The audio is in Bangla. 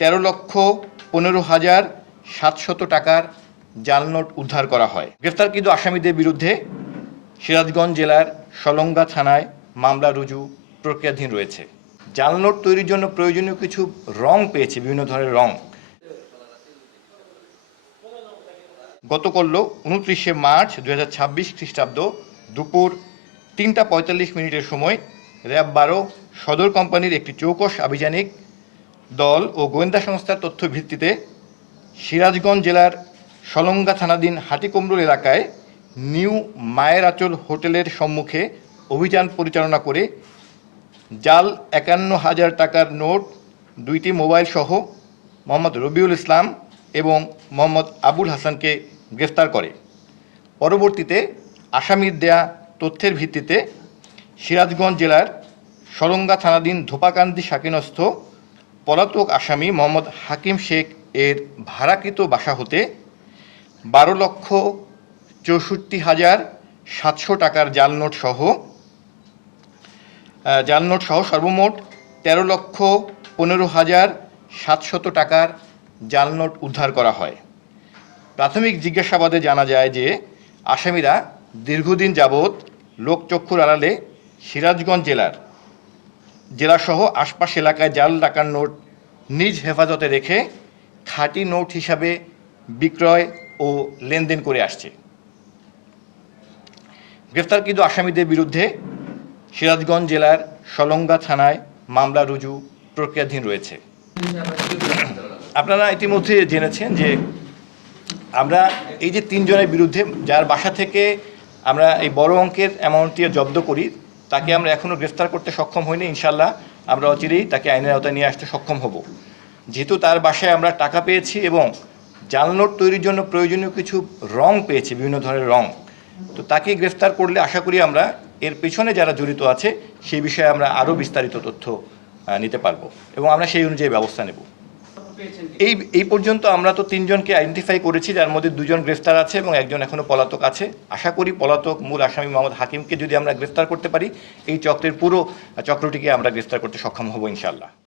13,15,700 টাকার জাল নোট উদ্ধার করা হয়। গ্রেফতারকৃত আসামিদের বিরুদ্ধে সিরাজগঞ্জ জেলার সলঙ্গা থানায় মামলা রুজু প্রক্রিয়াধীন রয়েছে। জাল নোট তৈরির জন্য প্রয়োজনীয় কিছু রং পেয়েছে, বিভিন্ন ধরনের রং। গতকাল 29শে মার্চ 2026 খ্রিস্টাব্দ দুপুর 3:45 সময় র্যাব 12 সদর কোম্পানির একটি চৌকস আভিযানিক দল ও গোয়েন্দা সংস্থার তথ্য ভিত্তিতে সিরাজগঞ্জ জেলার সলঙ্গা থানাধীন হাটিকুমরুল এলাকায় নিউ মায়ের আঁচল হোটেলের সম্মুখে অভিযান পরিচালনা করে জাল 51,000 টাকার নোট, 2টি মোবাইল সহ মোহাম্মদ রবিউল ইসলাম এবং মোহাম্মদ আবুল হাসানকে গ্রেফতার করে। পরবর্তীতে আসামির দেয়া তথ্যের ভিত্তিতে সিরাজগঞ্জ জেলার সলঙ্গা থানাধীন ধোপাকান্দি শাকিনস্থ পলাতক আসামি মোহাম্মদ হাকিম শেখ এর ভাড়াকৃত বাসা হতে 12,64,700 টাকার জাল নোট সহ সর্বমোট 13,15,700 টাকার জাল নোট উদ্ধার করা হয়। প্রাথমিক জিজ্ঞাসাবাদে জানা যায় যে আসামিরা দীর্ঘদিন যাবৎ লোকচক্ষুর আড়ালে সিরাজগঞ্জ জেলাসহ আশপাশ এলাকায় জাল টাকার নোট নিজ হেফাজতে রেখে খাঁটি নোট হিসাবে বিক্রয় ও লেনদেন করে আসছে। গ্রেফতারকৃত আসামিদের বিরুদ্ধে সিরাজগঞ্জ জেলার সলঙ্গা থানায় মামলা রুজু প্রক্রিয়াধীন রয়েছে। আপনারা ইতিমধ্যে জেনেছেন যে আমরা এই যে 3 জনের বিরুদ্ধে যার বাসা থেকে আমরা এই বড় অঙ্কের অ্যামাউন্টটি জব্দ করি, তাকে আমরা এখনও গ্রেফতার করতে সক্ষম হইনি। ইনশাল্লাহ আমরা অচিরেই তাকে আইনের আওতায় নিয়ে আসতে সক্ষম হব। যেহেতু তার বাসায় আমরা টাকা পেয়েছি এবং জাল নোট তৈরির জন্য প্রয়োজনীয় কিছু রং পেয়েছি, বিভিন্ন ধরনের রং, তো তাকে গ্রেফতার করলে আশা করি আমরা এর পেছনে যারা জড়িত আছে সেই বিষয়ে আমরা আরও বিস্তারিত তথ্য নিতে পারবো এবং আমরা সেই অনুযায়ী ব্যবস্থা নেব। এই পর্যন্ত আমরা তো 3 জনকে আইডেন্টিফাই করেছি, যার মধ্যে 2 জন গ্রেফতার আছে এবং একজন এখনও পলাতক আছে। আশা করি পলাতক মূল আসামি মোহাম্মদ হাকিমকে যদি আমরা গ্রেফতার করতে পারি, এই চক্রের পুরো চক্রটিকে আমরা গ্রেফতার করতে সক্ষম হব ইনশাআল্লাহ।